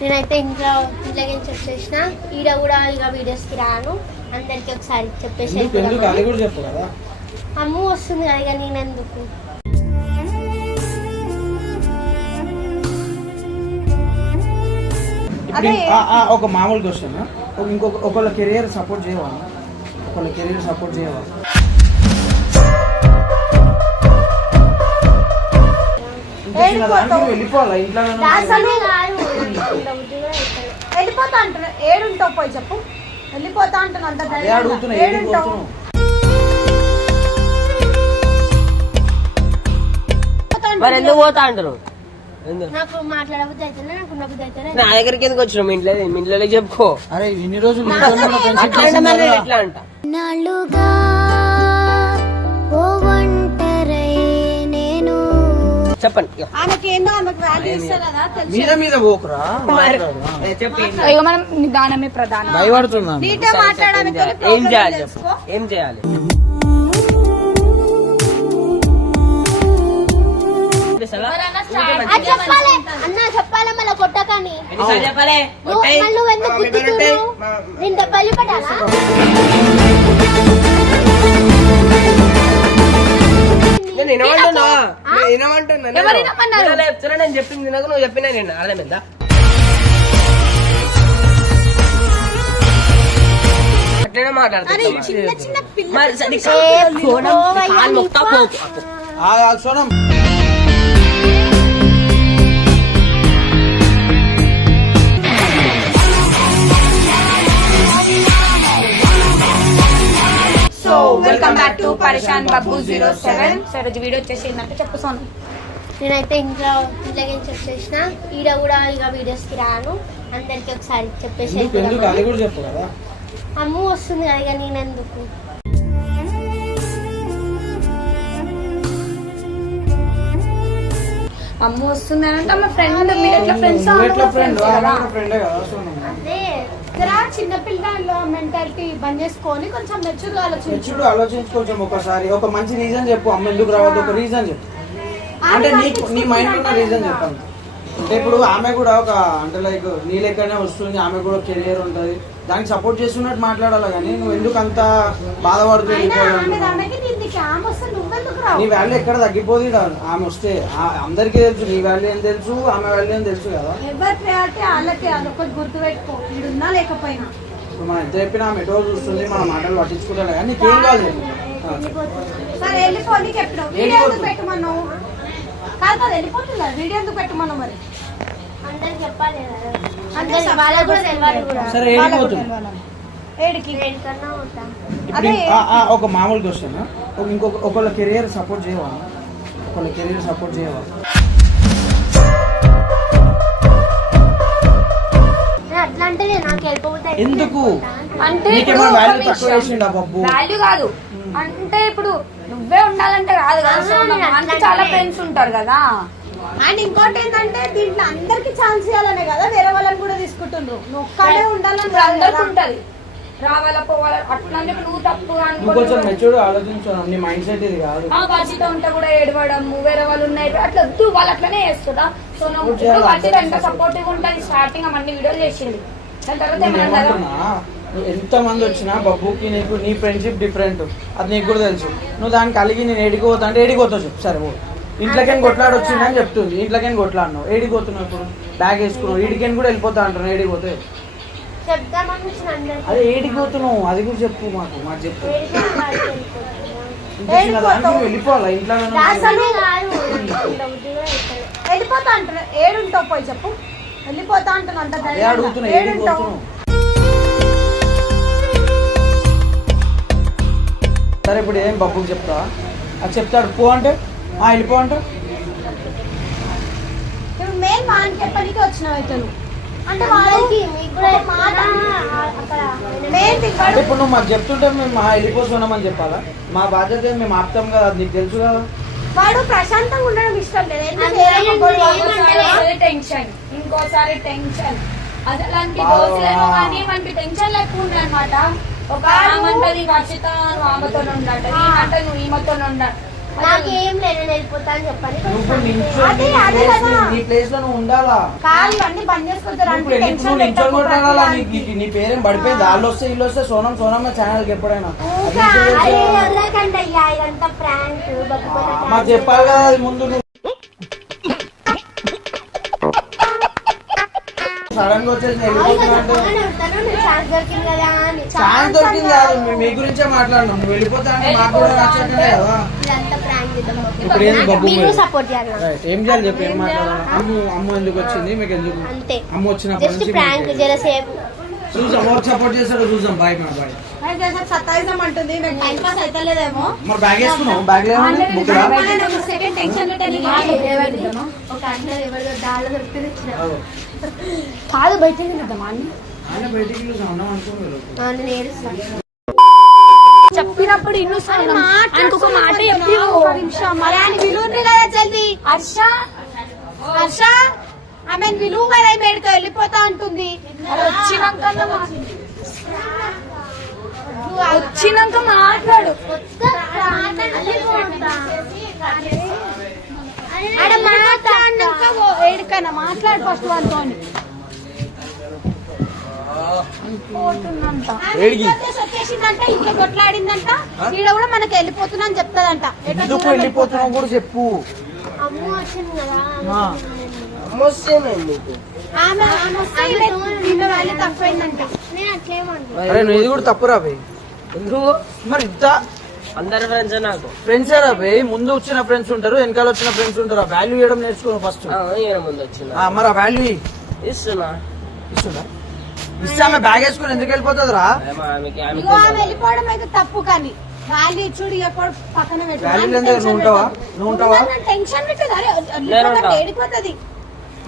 నేనైతే ఇంట్లో ఇంట్లోకి వచ్చేసిన ఈడ కూడా ఇక వీడియోస్కి రాను. అందరికి ఒకసారి చెప్పేసి ఎందుకు? ఎందుకు? అమ్ము వస్తుంది కదా ఇక ఆ, ఆ, ఒక మామూలు క్వశ్చన్ ఇంకొక ఒకళ్ళ కెరియర్ సపోర్ట్ చేయవా? ఒకళ్ళ కెరియర్ సపోర్ట్ చేయవా? ఇంత చిన్న దానికి వెళ్ళిపోవాలా ఇంట్లో వెళ్ళిపోతా ఏడుంటావు పోయి చెప్పు. వెళ్ళిపోతా అంత ఏడుంటావు? పోతున్నావు? మరి ఎందుకు పోతా అంటారు ఎందుకు? నాకు మాట్లాడబుద్ధి అవుతుంది నాకు ఉండబుద్ధి అవుతుంది నా దగ్గరికి ఎందుకు వచ్చినావు? మీ ఇంట్లో మీ ఇంట్లో చెప్పుకో. అరే ఇన్ని రోజులు ఎట్లా అంట? చెప్పండి. ఇక. ఆమెకి ఏందో ఆమెకు వాల్యూ ఇస్తారు కదా తెలుసు. మీద మీద పోకురా? మరి ఏ, చెప్పు ఏం ఇక మనం నిదానమే ప్రధానం. భయపడుతున్నాను నీటే మాట్లాడడానికి ఏం చేయాలి చెప్పు? ఏం చేయాలి? అది చెప్పాలి. అన్న చెప్పాలి మళ్ళీ కొట్టకని చెప్పాలి? నువ్వు ఎందుకు. నేను డబ్బాలు పడాలా వినమంటున్నా నేను. నేను చెప్తున్నా, నేను చెప్పింది నాకు నువ్వు చెప్పినా నేను అర్థమైందా? అట్లనే మాట్లాడుతున్నా సో వెల్కమ్ బ్యాక్ టు పరిశాన్ బాబు జీరో సెవెన్ సో రోజు వీడియో వచ్చేసి ఏంటంటే చెప్పు సోను. నేనైతే ఇంట్లో ఇంట్లోకి వచ్చేసిన ఈడ కూడా ఇక వీడియోస్కి రాను. అందరికి ఒకసారి చెప్పేసి ఎందుకు? ఎందుకు? అమ్ము వస్తుంది కదా ఇక నేనెందుకు? అమ్మ వస్తుంది అంటే మా ఫ్రెండ్ మీరు ఎట్లా ఫ్రెండ్స్ ఫ్రెండే కదా? సోనం అదే చిన్న పిల్లల్లో మెంటాలిటీ బంద్ చేసుకొని కొంచెం మెచ్యూర్ ఆలోచించు. తెచ్చుడు ఆలోచించి కొంచెం ఒకసారి. ఒక మంచి రీజన్ చెప్పు. అమ్మ ఎందుకు రావద్దు? ఒక రీజన్ చెప్పు. అంటే నీ నీ మైండ్ ఉన్న రీజన్ చెప్పండి. అంటే ఇప్పుడు ఆమె కూడా ఒక అంటే లైక్ నీ లెక్కనే వస్తుంది. ఆమె కూడా కెరియర్ ఉంటది. దానికి సపోర్ట్ చేస్తున్నట్టు మాట్లాడాలి కానీ నువ్వు ఎందుకు అంత బాధపడుతూ అయినా ఆమె వెళ్ళిపోయావు ఆమెకి దీనికి ఆమె వస్తే నువ్వెందుకు రావు? నీ వాల్యూ ఎక్కడ తగ్గిపోదు ఈడ. ఆమె వస్తే ఆ- అందరికీ తెలుసు నీ వాల్యూ ఏం తెలుసు ఆమె వాల్యూ ఏం తెలుసు కదా? ఎవరి ప్రయారిటీ వాళ్ళకి అదొకటి గుర్తు పెట్టుకో ఈడున్నా లేకపోయినా. ఇప్పుడు మనం ఎంత చెప్పినా ఆమె ఎటో చూస్తుంది మన మాటలు పట్టించుకుంటా కానీ నీకేం కాదు. ఆ, చెప్పు. సరే వెళ్ళిపో నీకు ఎప్పుడు? వీడియో ఎందుకు పెట్టమన్నావు? కాదు కాదు వెళ్ళిపోతుందా? వీడియో ఎందుకు పెట్టమన్నావు మరి? అందరికి చెప్పాలి కదా. అంటే అందరికి వాళ్ళకు కూడా తెలియాలి కూడా. సరే ఏడిపోతుంది ఏడికి? దేనికన్నా ఉంటాం ఇప్పుడు అదే ఒక మామూలు క్వశ్చన్ ఇంకొక ఒకళ్ళ కెరియర్ సపోర్ట్ చేయవా? ఒకళ్ళ కెరియర్ సపోర్ట్ చేయవా? ఎందుకు? అంటే వాల్యూ కాదు. అంటే ఇప్పుడు నువ్వే ఉండాలంటే కాదు కదా. చాలా ఫ్రెండ్స్ ఉంటారు కదా. అండ్ ఇంకోటి ఏంటంటే దీంట్లో అందరికి ఛాన్స్ ఇవ్వాలనే కదా వేరే వాళ్ళని కూడా తీసుకుంటుండ్రు. నువ్వు ఒక్కడే ఉండాలని అందరికి ఉంటది రావాలా పోవాలా అట్లా అంటే ఇప్పుడు నువ్వు తప్పు నువ్వు కొంచెం మెచ్యూర్ ఆలోచించు నీ మైండ్ సెట్ ఇది కాదు. ఆ బాధ్యత ఉంటే కూడా ఏడవడం వేరే వాళ్ళు ఉన్నాయి అట్లా వద్దు వాళ్ళు అట్లనే చేస్తుందా సో నువ్వు Support చేయాలి, ఇప్పుడు బాధ్యత ఎంత అందరికీ సపోర్టివ్ ఉంటుంది స్టార్టింగ్ అన్ని వీడియోలు చేసింది దాని తర్వాత ఏమన్నా ఎంత మంది వచ్చినా బబ్బుకి నీకు నీ ఫ్రెండ్షిప్ డిఫరెంట్ అది నీకు కూడా తెలుసు. నువ్వు దానికి కలిగి నేను ఏడిపోతా అంటే ఏడిపోతావు చెప్పు. సరే ఓ ఇంట్లోకైనా కొట్లాడి వచ్చిందని చెప్తుంది. ఇంట్లోకైనా కొట్లాడినావు? ఏడిపోతున్నావు ఇప్పుడు? బ్యాగ్ వేసుకున్నావు ఈడికైనా కూడా వెళ్ళిపోతా అంటున్నావు? చెప్దామని వచ్చిన అందరికి? అదే ఏడిపోతున్నావు అది కూడా చెప్పు మాకు. మాకు చెప్పు. వెళ్ళిపోవాలా? ఇంట్లో. వెళ్ళిపోతా అంటున్నా. ఏడుంటావు పోయి చెప్పు. వెళ్ళిపోతా అంటున్నా అంత అదే ధైర్యంగా. అడుగుతున్నా ఏడుంటావు? ఏడిపోతున్నావు సరే ఇప్పుడు ఏం బబ్బుకి చెప్తావా? అది చెప్తాడు. పో అంటే? వెళ్ళిపో అంటే ఇప్పుడు మెయిన్ వానికి చెప్పడానికి వచ్చినావు అయితే నువ్వు అంటే వాళ్ళకి మాట ఇప్పుడు నువ్వు మాకు చెప్తుంటే మేము మా వెళ్ళిపోతున్నామని చెప్పాలా? మా బాధ్యత? మేము ఆపుతాం కదా అది నీకు తెలుసు కదా? వాడు ప్రశాంతంగా ఉండడం ఇష్టం లేదు. టెన్షన్. ఇంకోసారి టెన్షన్. బావా. దోస్తులేమో కానీ మనకి టెన్షన్ లేకుండా అనమాట ఒక ఆమంటది వర్షిత నువ్వు ఆమెతో ఉండాలి ఈమంట నువ్వు ఈమెతో ఉండాలి నాకు ఏం లేదు నేను వెళ్ళిపోతా అని చెప్పాలి నువ్వు నించో అదే, నీ అదే place- కదా. నీ ప్లేస్లో నువ్వు ఉండాలా? చేసుకుంటారు ఇప్పుడు టెన్షన్ నువ్వు కొట్టాలా. నీకు నీ పేరేం పడిపోయింది? వాళ్ళు వస్తే వీళ్ళు వస్తే సోనం సోనమ్మ ఛానల్కి ఎప్పుడైనా? అది ఊకా, నీకు అరే తెలుసా? వదలకండి అయ్యా ఇదంతా ప్రాంక్ ఆ, మాకు చెప్పాలి కదా అది ముందు సడన్గా వచ్చేసి నేను వెళ్ళిపోతున్నా అంటే? ఛాన్స్ దొరికింది కదా అని. ఛాన్స్ దొరికింది కాదు మీ- మీ గురించే మాట్లాడినాం నువ్వు వెళ్ళిపోతా అంటే మాకు కూడా నచ్చట్లే కదా? ఇప్పుడు ఏంది బబ్బు? సపోర్ట్ చేయాలి. ఏం చేయాలి చెప్పి ఏం మాట్లాడాలి? అమ్ము అమ్మ ఎందుకు వచ్చింది? మీకు ఎందుకు? అంతే. అమ్మ వచ్చినప్పటి జస్ట్ నుంచి ప్రాంక్ మీకు- జరసేపు. చూసాం ఎవరు సపోర్ట్ చేస్తాడో చూసాం బాయ్ మా బాయ్ మరి చేసే సత్తాయిజం అంటుంది. నాకు టైం పాస్ అవుతలేదేమో మరి బ్యాగ్ వేసుకున్నావు? బ్యాగ్ లేమని బుక్ సెకండ్ టెన్షన్ ఒక అన్న ఎవరిదో దాళ్ళు దొరికితే తెచ్చిన కాదు బయట ఆయన బయటికి నేను చెప్పినప్పుడు ఇన్ను మాట చెప్పి. హర్ష. హర్ష ఆమె విలువ కదా మేడితో వెళ్ళిపోతా అది వచ్చినాక వచ్చినాక మాట్లాడు. మాట్లాడినాక ఓ ఏడికైనా మాట్లాడు ఫస్ట్ వాళ్ళతో? వచ్చేసిందంట ఇంట్లో కొట్లాడిందంట. ఈడ కూడా మనకి వెళ్ళిపోతున్నా అని చెప్తాదంట ఎందుకు వెళ్ళిపోతున్నావు కూడా చెప్పు. అమ్మ వచ్చింది కదా ఆ. వస్తేనేం నీకు ఆమె ఆమె వస్తే ఈమె ఈమె వాల్యూ తక్కువైందంట. నేను అట్లేమన్నా అరే నువ్వు ఇది కూడా తప్పురా బే. ఎందుకు? మరి ఇంత అందరు ఫ్రెండ్స్ నాకు. ఫ్రెండ్స్ ముందు వచ్చిన ఫ్రెండ్స్ ఉంటారు వెనకాల వచ్చిన ఫ్రెండ్స్ ఉంటారు. ఆ వాల్యూ ఇవ్వడం నేర్చుకో ఫస్ట్ ముందు వచ్చిన. మరి ఆ వాల్యూ ఇస్తున్నా. ఇస్తుందా ఇస్తే ఆమె బ్యాగ్ వేసుకుని ఎందుకు వెళ్ళిపోతుంది రా ఇగో ఆమె వెళ్ళిపోవడం అయితే తప్పు కానీ వాల్యూ చూడు ఎప్పుడు పక్కన పెట్టు. లేదు, టెన్షన్ నువ్వు ఉంటావా? పెట్టదు. నువ్వు ఉంటావా? నువ్వు టెన్షన్ పెట్టదు అరే నేను ఉంటా. ఏడిపోతుంది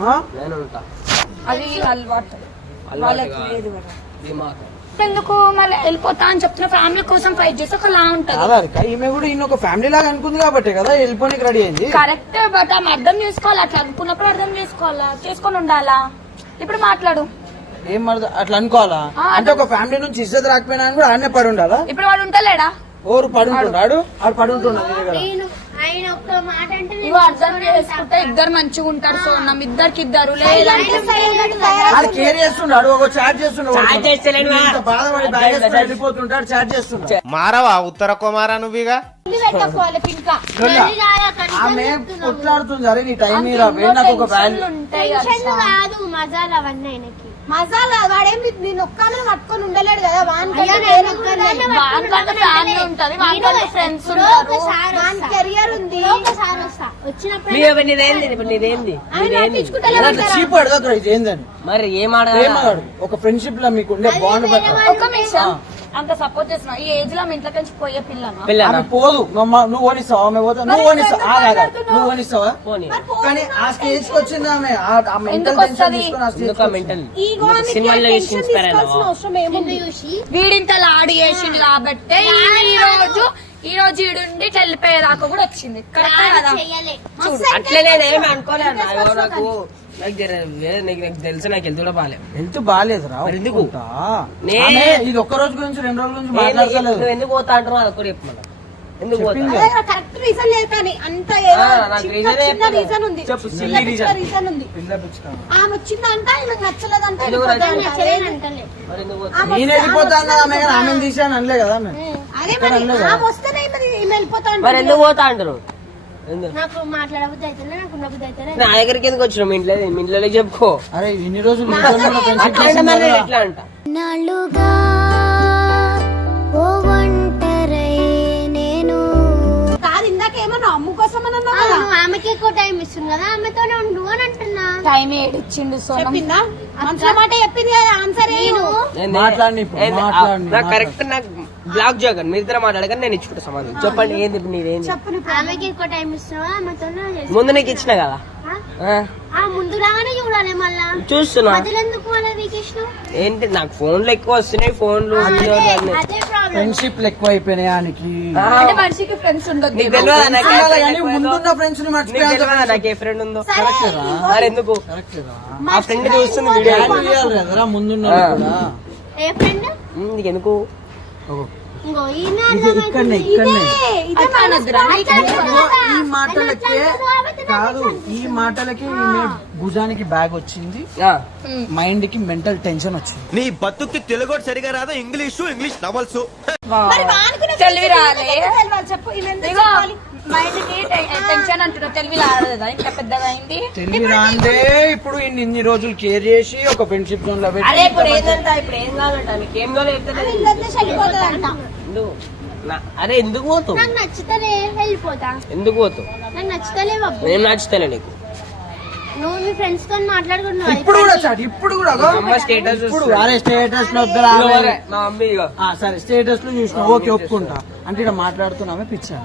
ఆ? నేను ఉంటా అది అలవాటు అలవాటు కాదు. దిమాగ్ ఎందుకు మళ్ళీ వెళ్ళిపోతా అని చెప్తున్న ఫ్యామిలీ కోసం ఫైట్ చేస్తే ఒకలా ఉంటది కాదా రిక? ఈమె కూడా ఈయన ఒక ఫ్యామిలీ లాగా అనుకుంది కాబట్టి కదా వెళ్ళిపోనికి రెడీ అయింది కరెక్ట్ బట్ ఆమె అర్థం చేసుకోవాలి అట్లా అనుకున్నప్పుడు అర్థం చేసుకోవాలా చేసుకొని ఉండాలా ఇప్పుడు మాట్లాడు ఏం మరి అట్లా అనుకోవాలా? అంటే ఒక ఫ్యామిలీ నుంచి ఇజ్జత్ రాకపోయినా అని కూడా ఆయనే పడి ఉండాలా ఇప్పుడు వాడు ఉంటలేడా? ఓరు పడి ఉంటున్నాడు ఆడు పడి ఉంటున్నాడు నీ దగ్గర నేను ఆయన ఒక్క మాట అంటే నేను ఇవి అర్థం చేసుకుంటే ఇద్దరు మంచిగా ఉంటారు సోనం ఇద్దరికి ఇద్దరు లేదంటే ఆడు కేర్ చేస్తున్నాడు ఒక చాట్ చేస్తున్నాడు. చాట్ చేస్తలేడు వా. ఇంత బాధపడి బ్యాగ్ వేసుకొని వెళ్ళిపోతుంటాడు చాట్ చేస్తున్నాడు. మారవా? ఉత్తర కుమారా నువ్విగా? ఆమె. కొట్లాడుతుంది నీ టైం రా వే నాకు ఒక వాల్యూ ఉంటాయి టెన్షన్ కాదు మజాలు అవన్నీ ఆయనకి. మజాలా వాడేం నేను ఒక్కనే పట్టుకొని ఉండలేడు కదా? వాన్. కెరియర్ ఉంది. ఇప్పుడు ఒకసారి వస్తా. వచ్చినప్పుడు మరి ఏం ప్రేమ ఆడదా అడుగు. ఒక ఫ్రెండ్షిప్లో మీకు ఉండే బాండ్ ఒక నిమిషం. అంత సపోర్ట్ చేస్తున్నా ఈ ఏజ్లో ఇంట్లో నుంచి పోయే పిల్లనా? ఆమె పోదు. నువ్వు ఆమె పోతా నువ్వు ఆగు. నువ్వు ఓనిస్తావా పోనీ. కానీ ఆ స్టేజ్కి వచ్చింది ఆమె. ఆ- మెంటల్ వీడింత లాడి చేసింది కాబట్టి ఈ రోజు ఈ రోజు ఈడుండి వెళ్ళిపోయేదాకా కూడా వచ్చింది. కరెక్టే కదా? నాకు తెలుసు నాకు హెల్త్ కూడా బాగాలే హెల్త్ బాగాలేదురా మరి ఎందుకు? ఒప్పుకుంటా. నే- ఆమె ఇది ఒక్క రోజు గురించి రెండు రోజుల గురించి నువ్వు ఎందుకు పోతా అంటున్నావు అది కూడా చెప్పు మళ్ళా. ఎందుకు కరెక్ట్ రీజన్ లేదు కానీ అంత చిన్న. రీజన్ ఉంది. రీజన్ ఉంది. ఆమె వచ్చిందంట నచ్చలేదంట ఎందుకు పోతా ఆమె నేను వస్తే- వెళ్ళిపోతాను కదా ఆమె కానీ ఆమెను తీసాను అనలే కదా ఆమె అదే మరి ఆమె వస్తేనే ఈమె ఈమె వెళ్ళిపోతా మరి ఉంటుంది. ఎందుకు పోతా అంటారు నాకు మాట్లాడబుద్ధి అవుతుంది నాకు ఉండబుద్ధి అవుతుంది నా దగ్గరికి ఎందుకు వచ్చినావు? మీ ఇంట్లో మీ ఇంట్లో చెప్పుకో. అరే ఇన్ని రోజులు. ఎట్లా అంట? నాలుగా ఓ ఒంటరై నేను. కాదు ఇందాక ఏమన్నా అమ్ము కోసం అని అన్నావు కదా. అవును ఆమెకి ఎక్కువ టైం ఇస్తుంది కదా ఆమెతోనే ఉండు అని అంటున్నా. టైం ఏడిచ్చిండు సోనం. చెప్పిందా? మనసులో మాట చెప్పింది కదా ఆన్సర్ నేను ఇప్పుడు, నాకు కరెక్ట్ నాకు బ్లాక్ చేయకండి మీరు ఇద్దరు మాట్లాడకండి నేను ఇచ్చుకుంటా సమాధానం. చెప్పండి ఏంది నీదేంది చెప్పు నీ ఆమెకి ఎక్కువ టైం ఇస్తున్నావా ఆమెతోనే చేస్తా. ముందు నీకు ఇచ్చిన కదా? ఆ? ఆ, ఆ ముందు రాగానే చూడాలి మళ్ళా. చూస్తున్నా. మధ్యలో ఎందుకు ఏంటి నాకు ఫోన్లు ఎక్కువ వస్తున్నాయి ఫోన్లు వీడియోలు అన్ని. అదే ప్రాబ్లం ఫ్రెండ్షిప్ ఎక్కువ అయిపోయినాయి ఆయనకి ఆ, అంటే మనిషికి ఫ్రెండ్స్ ఉండొద్దు. నీకు తెలియదా నాకు ఏ ఉండాలి friend కానీ ఎక్కువ ఉందో? ముందున్న ఫ్రెండ్స్ని నీకు మర్చిపోయాలి తెలియదా నాకు ఏ ఫ్రెండ్ ఉందో? కరెక్టేరా మరి ఎందుకు? ఆ ఫ్రెండ్ చూస్తుంది వీడియో. వాల్యూ ఇవ్వాలి కదరా ముందున్న ఆ. కూడా. ఏ ఫ్రెండ్ ఉమ్, నీకు ఎందుకు? ఇక్కడనే ఇక్కడనే. ఈ మాటలకే కాదు ఈ మాటలకి ఈమె భుజానికి బ్యాగ్ వచ్చింది. ఆ, మైండ్కి మెంటల్ టెన్షన్ వచ్చింది. నీ బతుక్కి తెలుగు సరిగా రాదు? English English novels. తెలివి రాలే. చెప్పు? టెన్షన్ అంటున్నా తెలివి రాలేదా? ఇంకా పెద్దగా అయింది తెలివి రాందే. ఇప్పుడు ఇన్ని ఇన్ని రోజులు కేర్ చేసి ఒక ఫ్రెండ్షిప్ జోన్లో అరే ఇప్పుడు ఏంటంట ఇప్పుడు ఏం కావాలంట నీకు ఏం కావాలి అరే ఎందుకు? పోతావు? నాకు నచ్చుతలే వెళ్ళిపోతా. ఎందుకు పోతావు? నాకు నచ్చుతలే బాబు. నేను నచ్చుతానే నీకు. నువ్వు మీ ఫ్రెండ్స్తో మాట్లాడుకుంటున్నావు? ఇప్పుడు కూడా చాట్ ఇప్పుడు కూడా అగో. అమ్మ స్టేటస్ ఇప్పుడు అరే స్టేటస్లో వద్దురా ఇదిగో అరే, మా మమ్మీ ఇగో ఆ, సరే స్టేటస్లో చూసిన ఓకే ఒప్పుకుంటా. అంటే ఇక్కడ మాట్లాడుతున్నామే పిచ్చా.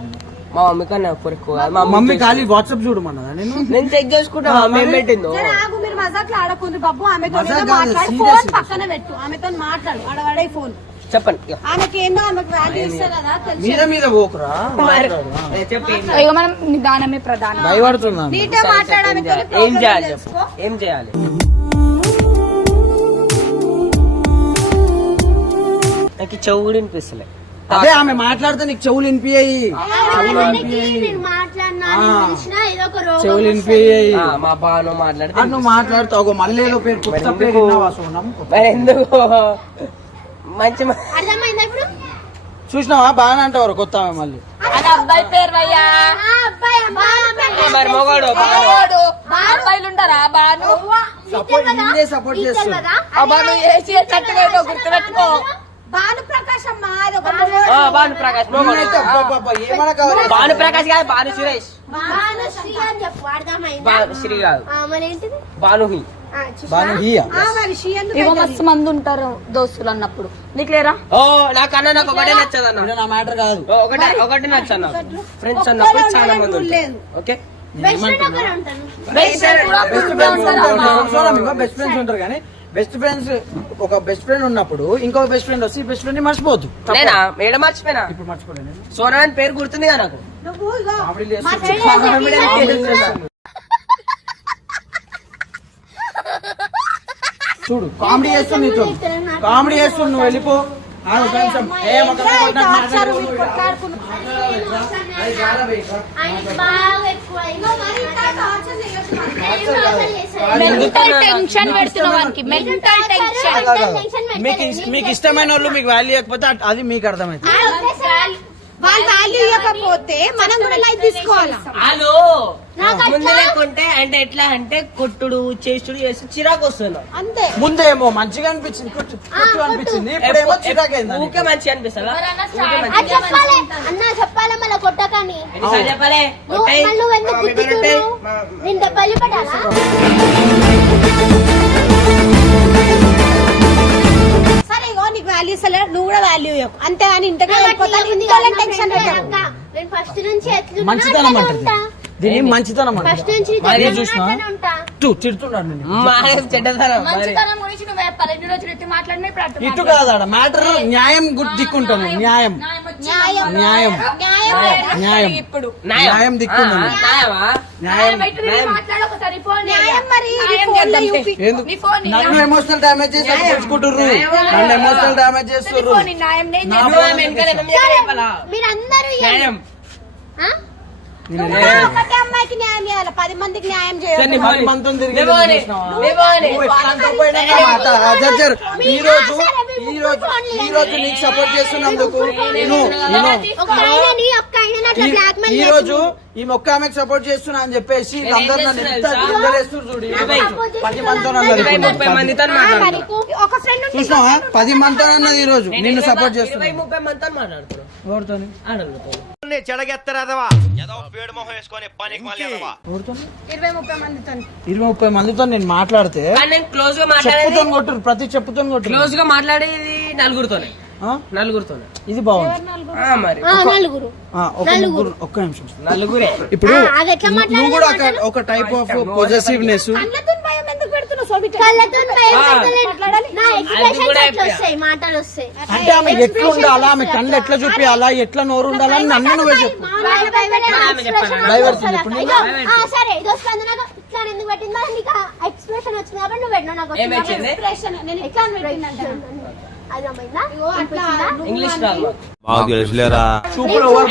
మా మమ్మీ కన్నా కొరకు మా మమ్మీ ఖాళీ వాట్సాప్ చూడమన్నదా నేను? నేను చెక్ చేసుకుంటా మా మమ్మీ ఏం పెట్టిందో? జర ఆగు మీరు మజాక్ ఆడకుంది బాబు. ఆమెతో మజాక్ ఏదో కాదు, మాట్లాడు. serious ఫోన్ ఇది. పక్కన పెట్టు. ఆమెతో మాట్లాడు. ఆడవాడే ఫోన్. చెప్పండి ఇగో. ఆమెకి ఏందో ఆమెకు వాల్యూ ఇస్తే కదా తెలుసు. మీద మీద పోకురా మాట్లాడు, ఆ. ఏ, చెప్పు ఏం ఇక మనం నిదానమే ప్రధానం. భయపడుతున్నా నీటే మాట్లాడు ఏం ఆమెతో చేయాలి? ఏం చేయాలి చెప్పు? ఏం చేయాలి? నాకు ఈ చెవు కూడా వినిపిస్తలే. అదే ఆమె మాట్లాడితే నీకు చెవులు ఏదో రోగం చెవులు ఆ, మా బాను మాట్లాడితే నువ్వు మాట్లాడుతావు. ఒక మల్లేలో పేరు ఎందుకు? మంచి చూసినావా? బాగానే అంటావు కొత్త ఆమె మళ్ళీ. అబ్బాయి పేరు అయ్యా మరి మొగాడు అబ్బాయిలు ఉంటారా బాను? సపోర్ట్ గుర్తుపెట్టుకో. భాను ప్రకాశ్ అమ్మ అది ఒక ఆ, భాను ప్రకాష్ మొగాడు నేనైతే అబ్బబ్బబ్బా, ఏమన్నా కావాలి భాను ప్రకాష్ కాదు భాను సురేష్. శ్రీ కాదు. భానుహి. మస్తు మంది ఉంటారు దోస్తులు అన్నప్పుడు. నీకు లేరా? ఓ నాకన్నా నాకు ఒకటే నచ్చదు అన్న ఇది నా మ్యాటర్ కాదు. ఓ, ఒకటే ఒకటే నచ్చదు నాకు ఫ్రెండ్స్ అన్నప్పుడు చాలా మంది ఉంటారు. లేదు. ఓకే? బెస్ట్ ఫ్రెండ్స్ ఉంటారు కానీ బెస్ట్ ఫ్రెండ్స్ ఒక బెస్ట్ ఫ్రెండ్ ఉన్నప్పుడు ఇంకొక బెస్ట్ ఫ్రెండ్ వస్తే బెస్ట్ ఫ్రెండ్ మర్చిపోద్దు. నేనా? మేడ మర్చిపోయినా? ఇప్పుడు మర్చిపోలేను. సోనా అని పేరు గుర్తుంది కదా నాకు. చూడు కామెడీ చేస్తుంది కామెడీ చేస్తుంది. నువ్వు వెళ్ళిపో. Mental tension mental tension. మీకు ఇష్టమైన వాళ్ళు మీకు వాల్యూ అట్- అది మీకు అర్థమైంది వాళ్ళు వాల్యూ ఇవ్వకపోతే మనం కూడా లైఫ్ తీసుకోవాలా? హలో. లేకుంటే అంటే ఎట్లా అంటే కొట్టుడు చేసుడు చేసి చిరాకు వస్తున్నావు అంతే. ముందేమో మంచిగా అనిపించింది కొట్టు కొట్టు అనిపించింది ఇప్పుడేమో చిరాకైంది ఊకే మంచి అనిపిస్తుందా? చెప్పాలి. అన్న చెప్పాలి మళ్ళీ కొట్టకని చెప్పాలి? నువ్వు ఎందుకు నేను దెబ్బలు పడాలా వాల్యూ ఇస్తలే నువ్వు కూడా వాల్యూ ఇవ్వకు. అంతే అని ఇంటికి నాకు వెళ్ళిపోతాను అట్లా ఉంది ఇంట్లో కదా, టెన్షన్ అంటది. దీని మంచితనం ఫస్ట్ నుంచి తిడుతున్నాడు నేను మా చెడ్డతనం మరి. మంచితనం గురించి నువ్వు చెప్పాలి ఎన్ని రోజులు ఎట్టి మాట్లాడినా ఇప్పుడు అట్లా ఇటు కాదాడ మ్యాటర్ న్యాయం గుర్తు దిక్కుంటాను న్యాయం న్యాయం న్యాయం న్యాయం ఇప్పుడు న్యాయం. న్యాయం దిక్కుంది. ఆ, ఆ, న్యాయమా న్యాయం మాట్లాడు ఒకసారి ఫోన్ న్యాయం మరి నీ న్యాయం ఫోన్లో చేద్దాం చూపి. ఎందుకు నీ ఫోన్ నన్ను ఎమోషనల్ డ్యామేజ్ చేసి తెచ్చుకుంటుర్రు నన్ను ఎమోషనల్ మీద చెప్పాలా? మీరందరూ అమ్మాయికి న్యాయం చేయాలి? పది మందికి న్యాయం చేయాలి ఈ రోజు ఈ రోజు ఈ రోజు నీకు సపోర్ట్ చేస్తున్నందుకు ఈ- బ్లాక్ మెయిల్ ఈ రోజు ఈ మొక్క ఆమెకు సపోర్ట్ చేస్తున్నా అని చెప్పేసి అందరు నన్ను ఎంత? నిందలేస్తున్నారు చూడు. పది మందితో చూసినావా? పది అన్నది ఈ రోజు. నేను నిన్ను సపోర్ట్ చేస్తున్నా. ముప్పై మందితో మాట్లాడుతున్నావు ఆడలుతో చెడగెత్తరాదవా ఏదో పేడు మొహం వేసుకొని పనికి మళ్ళీ ఇరవై ముప్పై మందితో ఇరవై ముప్పై మందితో నేను మాట్లాడితే నేను క్లోజ్గా మాట్లాడేది చెప్పుతో కొట్టురు ప్రతి చెప్పుతో కొట్టురు. క్లోజ్గా మాట్లాడేది నలుగురితోనే. ఆ? నలుగురితోనే. ఇది బాగుంది. ఆ, మరి. ఆ, నలుగురు. ఆ, ఒక ముగ్గురు ఒక్క నిమిషం. నలుగురే. ఇప్పుడు నువ్వు- కూడా ఒక ఒక టైప్ ఆఫ్ పొజెసివ్నెస్ అంటే ఆమె ఎట్లా ఉండాలా? ఆమె కళ్ళు ఎట్లా చూపించాలా ఎట్లా నోరు ఉండాలా అని నన్ను నువ్వే చెప్పు. ఎక్స్ప్రెషన్ వచ్చింది కాబట్టి నువ్వు Expression. నేను ఎట్లా ఇంగ్లీష్. మాకు తెలుసులేరా? చూపులు ఎవరు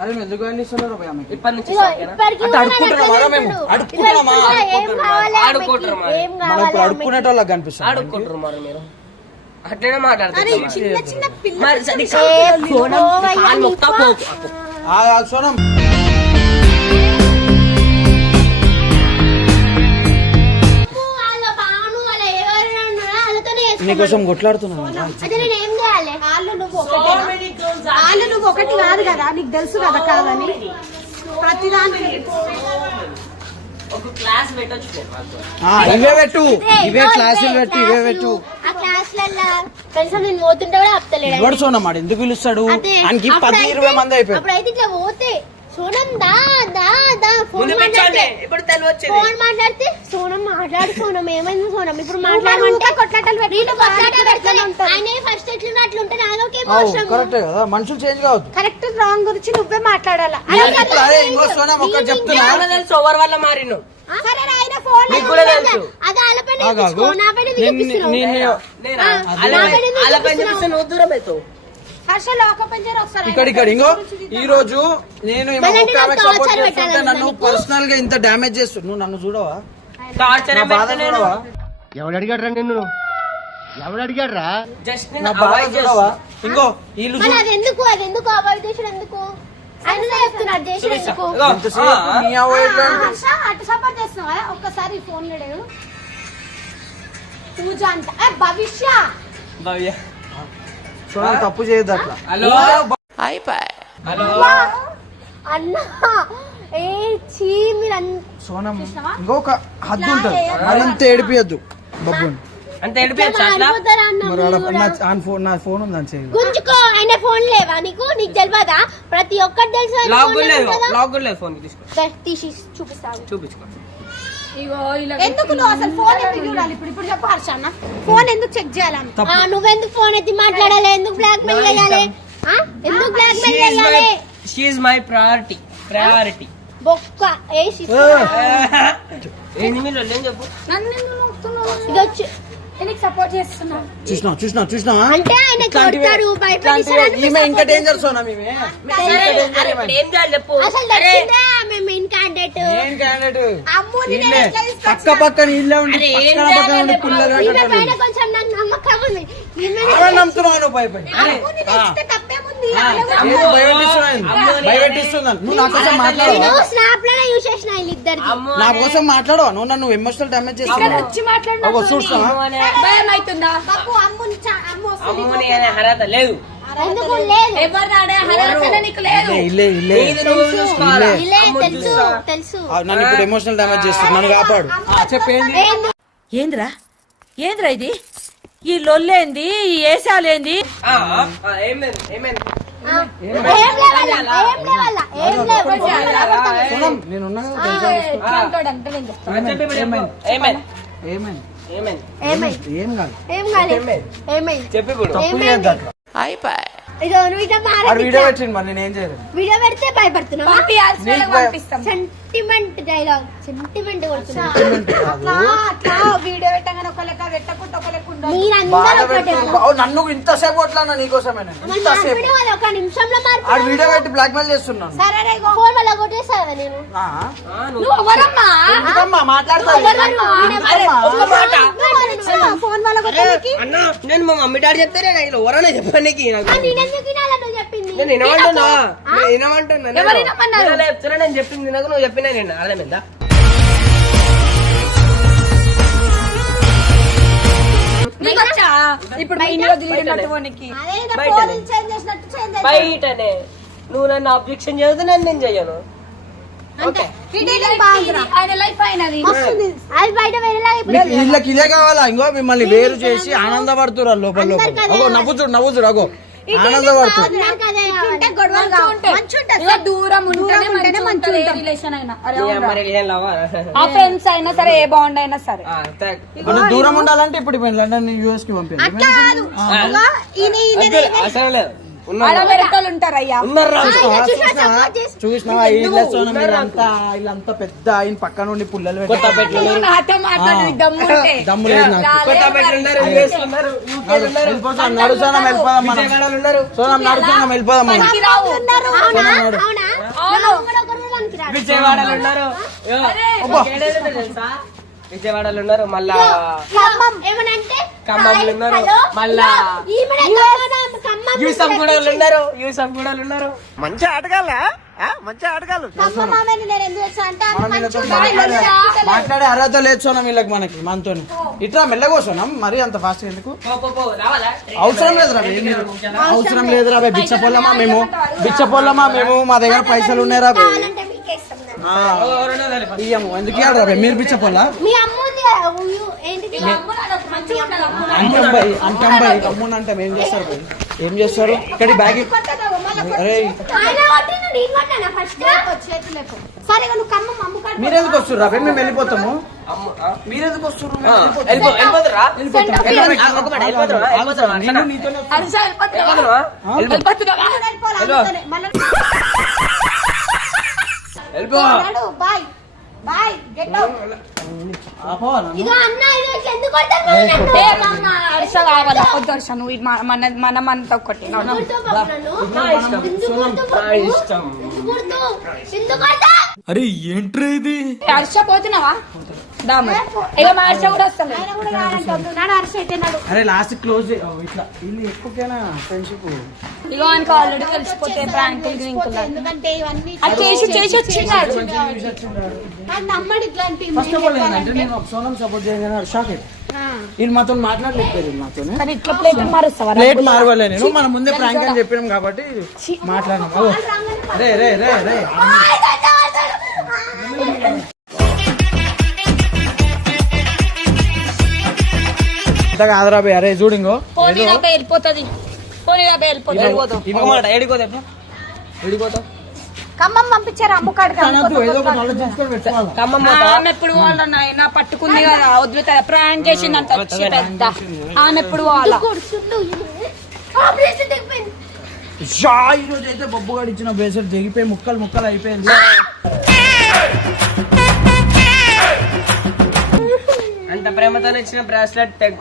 అరే మీరు ఎందుకు అందిస్తున్నారు భయ ఆమెకి ఇప్పటి నుంచి ఇదిగో, సరిగ్గా? ఇప్పటికి నీకోసం కొట్లాడుతున్నాను. అదే నేను ఏం చేయాలి? వాళ్ళు నువ్వు ఒకటి వాళ్ళు నువ్వు ఒకటి కాదు కదా? నీకు తెలుసు కదా కాదని. ప్రతిదానికి. ఒక క్లాస్ పెట్టొచ్చు నేను వాళ్ళతో. ఆ, ఇవే పెట్టు. ఇవే క్లాసులు ఇవే పెట్టు. ఇవే కనీసం నేను పోతుంటే కూడా ఆపుతలేడు. ఎవడు ఎందుకు పిలుస్తాడు? ఆయనకి పది ఇరవై మంది అయిపోయారు. అప్పుడైతే ఇట్లా పోతే. సోనం దా దా దా ఫోన్ మాట్లాడితే ఇప్పుడు ఫోన్ మాట్లాడితే సోనం మాట్లాడు సోనం ఏమైంది సోనం? ఇప్పుడు మాట్లాడమంటే కొట్లాటలు నేను కొట్లాట పెడతానే ఆయన ఫస్ట్ ఎట్లున్నా అట్లుంటే నాకేం కరెక్టే కదా. మనుషులు చేంజ్ కావద్దు. కరెక్ట్ రాంగ్ గురించి నువ్వే మాట్లాడాలా? ఇంకో సోనం చెప్తున్నా. తెలుసు వల్ల మారిను. సరే ఆయన ఫోన్ నీకు కూడా తెలుసు. అది నా పైన నేను- దూరం అవుతావు ఇక్కడ ఇక్కడ ఇంకో ఈ రోజు నేను నన్ను? పర్సనల్గా ఇంత డ్యామేజ్ చేస్తు నువ్వు నన్ను చూడవా? ఎవడు అడిగాడ్రా నిన్ను? ఎవడు అడిగాడ్రా? జస్ట్ నా బాధ చూడవా? ఇంకో వీళ్ళు ఎందుకు? అది ఎందుకు అవాయిడ్ చేసాడు ఎందుకు ఒక్కసారి ఫోన్ లేడు పూజ అంట. భవిష్య! భవ్య. సోనం తప్పు చేయొద్దు అట్లా. హలో? హలో? అన్న ఏ చీ మీరు అన్- సోనం ఇంకొక హద్దు ఉంటది. మరింత ఏడిపియద్దు బబ్బుని. అంత మరి ఆడ? నా- ఆన్ ఫోన్ నా ఫోన్ ఉందని చేయదు గుంజుకో ఆయన ఫోన్ లేవా నీకు? నీకు తెలియదా ప్రతి ఒక్కటి తెలుసు లేదు లేదు ఫోన్ తీసుకో. తీసి చూపిస్తాను చూపించుకో. ఎందుకు నువ్వు అసలు ఫోన్ ఎందుకు చూడాలి ఇప్పుడు? ఇప్పుడు చెప్పు హర్ష అన్న. ఫోన్ ఎందుకు చెక్ చేయాలని ఆ, నువ్వెందుకు ఫోన్ ఎత్తి మాట్లాడాలి? ఎందుకు బ్లాక్ మెయిల్ చేయాలి? ఆ? ఎందుకు బ్లాక్ మెయిల్ చేయాలి? షీఈ్ మై ప్రయారిటీ ప్రయారిటీ బొక్క. ఏసి ఏంది మీరు ఏం చెప్పు? ఇది వచ్చి నీకు సపోర్ట్ చేస్తున్నా చూసినా చూసినా చూసినా అంటే ఆయన. ఈమె ఇంకా డేంజర్ సోనం ఏం చేయాలి చెప్పు? అసలు క్యాండిడేట్? పక్క పక్కన ఇల్లే ఉండి పక్కన పక్కన ఉండి ఎవరు నమ్ముతున్నావు నువ్వు? భయపెట్టిస్తున్నాను భయపెట్టిస్తున్నాను నువ్వు నా కోసం అమ్మో నా కోసం మాట్లాడవా? నువ్వు నన్ను ఎమోషనల్ డ్యామేజ్ చేస్తున్నావు? వచ్చి మాట్లాడినా ఒక చూస్తావా భయం అవుతుందా? బాబు అమ్ముని చా- అమ్ము వస్తుంది. అమ్మోని అనే అర్హత లేదు. నన్ను ఇప్పుడు ఎమోషనల్ చేస్తుంది. నన్ను కాపాడు? ఏంద్రా? ఏంద్రా ఇది? ఈ లొల్లేంది ఈ ఏసాలేంది? ఏమైంది? ఏం కదా. చెప్పు అట్లా ఇదో నువ్వు ఇట్లా ఆ మారదు వీడియో పెట్టింది మరి నేను ఏం చేయలేదు. వీడియో పెడితే భయపడుతున్నావా? పంపియాల్సిన వాళ్ళకి నీకు భయం. పంపిస్తాం. సెంటిమెంట్ డైలాగ్ సెంటిమెంట్ అట్లా అట్లా వీడియో పెట్టగానే ఒక లెక్క పెట్టకుండా ఒక లెక్క ఉండాలి బాగా ఓ, నన్ను ఇంతసేపు కొట్లానా నీకోసమే నేను. మరి ఇంతసేపు. మార్పిడి వాళ్ళు ఒక నిమిషంలో ఆ మార్పు వీడియో పెట్టి బ్లాక్ మెయిల్ చేస్తున్నాను. సరే రే. ఫోన్ వల్ల నేను? ఆ, ఆ, నువ్వు నువ్వు ఎవరమ్మా ఎందుకమ్మా? మాట్లాడతా అరే, ఒక్క మాట. ఫోన్ వాళ్ళ కొట్టడానికి అన్న నేను మా మమ్మీ డాడీ చెప్తారే చెప్పడానికి నాకు నేనెందుకు వినాలా నువ్వు చెప్పింది? నేను వినమంటున్నా. నేను వినమంటున్నా. నేను. ఎవరు వినమన్నారు? నేను అలా చెప్తున్నా నేను చెప్పింది నాకు నువ్వు చెప్పినా నేను అర్థమైందా? ఇప్పుడు బయటనే. నువ్వు నన్ను అబ్జెక్షన్ చేస్తే నేను నేను చెయ్యను వీళ్ళకి ఇదే కావాలా? ఇంకో మిమ్మల్ని వేరు చేసి ఆనందపడుతున్నారు లోపల అగో నవ్వుతుడు నవ్వుతుడు అగో. దూరం ఉంటేనే మంచిగా. రిలేషన్ అయినా. ఆ ఫ్రెండ్స్ అయినా సరే ఏ బాండ్ అయినా సరే. ఆ, థాంక్. మనం దూరం ఉండాలంటే ఇప్పుడు ఇప్పుడు లండన్ యూఎస్కి పంపించాలి చూసినావా? వీళ్ళంతా వీళ్ళంతా పెద్ద ఆయన పక్క నుండి పుల్లలు దమ్ము లేదు సోనం వెళ్ళిపోదాం మనం. విజయవాడలో ఉన్నారు. సోనం నడు సోనం వెళ్ళిపోదాం మనం. పనికి రావు. అవునా? అవునా? అవును. కూడా ఒకరు మనకి రాదు. విజయవాడలో ఉన్నారు. విజయవాడలో ఉన్నారు మళ్ళా ఖమ్మంలో ఉన్నారు. మళ్ళా యూసఫ్ కూడా ఉన్నారు యూసఫ్ కూడా ఉన్నారు. మంచి ఆటగాళ్ళ? మంచి మాట్లాడే అర్హత లేదు సోనం వీళ్ళకి మనకి మనతో ఇట్లా మెల్లగా సోనం మరి అంత ఫాస్ట్ ఎందుకు? పో, పో, పో, రావాలా? అవసరం లేదు రా బే, మీరు అవసరం లేదు. రా బే, బిచ్చపోళ్ళమా మేము? బిచ్చపోళ్ళమా మేము? మా దగ్గర పైసలు ఉన్నాయి ఇయ్యము ఎందుకు మీరు మీ ఏంటిది. అంటంబై అంటంబై అంటాం ఏం చేస్తారు? ఏం చేస్తారు ఇక్కడి బ్యాగ్? మేము వెళ్ళిపోతాము అమ్మ, ఆ? మీరు ఎందుకు వస్తారు ఆ, వెళ్ళిపో బాయ్. బాయ్ గెట్ అవుట్ అన్న, ఇది ఎందుకు మన- మన మన మనతో కొట్టినావు ఎందుకు కొడతావు బాబు నన్ను? నా ఇష్టం. కొడతావు? ఎందుకు కొడతావు? హర్ష పోతున్నావా? దాము ఇక మా హర్ష కూడా వస్తాను ఆయన కూడా కావాలంటే వద్దు. నాడు అరిసి అయితే నాడు అరే లాస్ట్ క్లోజ్ ఇట్లా. ఎక్కువకేనా ఫ్రెండ్షిప్ ఇగో ఆయనకు ఆల్రెడీ తెలిసిపోతే ప్రాంకులు గ్రింకులు ఎందుకంటే ఇవన్నీ అది చేసి చేసి వచ్చినాడు వాడు నమ్మడు ఇట్లాంటి ఫస్ట్ ఆఫ్ ఆల్ ఏంటంటే నేను ఒక సోనం సపోర్ట్ చేయగానే షాక్ అయ్యి వీళ్ళు మాతో మాట్లాడలేకపోయారు మాతో కానీ ఇట్లా ప్లేట్ మారుస్తావా? ప్లేట్ మారవలే నేను. మనం ముందే ప్రాంక్ అని చెప్పినాం కాబట్టి మాట్లాడినాం ఓ, రే రే రే అరే చూడింగో పోనీ వెళ్ళిపోతుంది పోనీ ఖమ్మం పంపించారు అమ్ము? ఆమె ఎప్పుడు వాళ్ళ నాయన? పట్టుకుంది కదా ప్రాణం చేసిందంత వచ్చి పెద్ద. ఆమె ఎప్పుడు వాళ్ళ కొడుతుండు. ఆపరేషన్ తెగిపోయింది. షా ఈ రోజు అయితే బొబ్బు గడి ఇచ్చిన బేసర్ తెగిపోయి ముక్కలు ముక్కలు అయిపోయింది. అంత ప్రేమతో ఇచ్చిన బ్రాస్లెట్ తెగ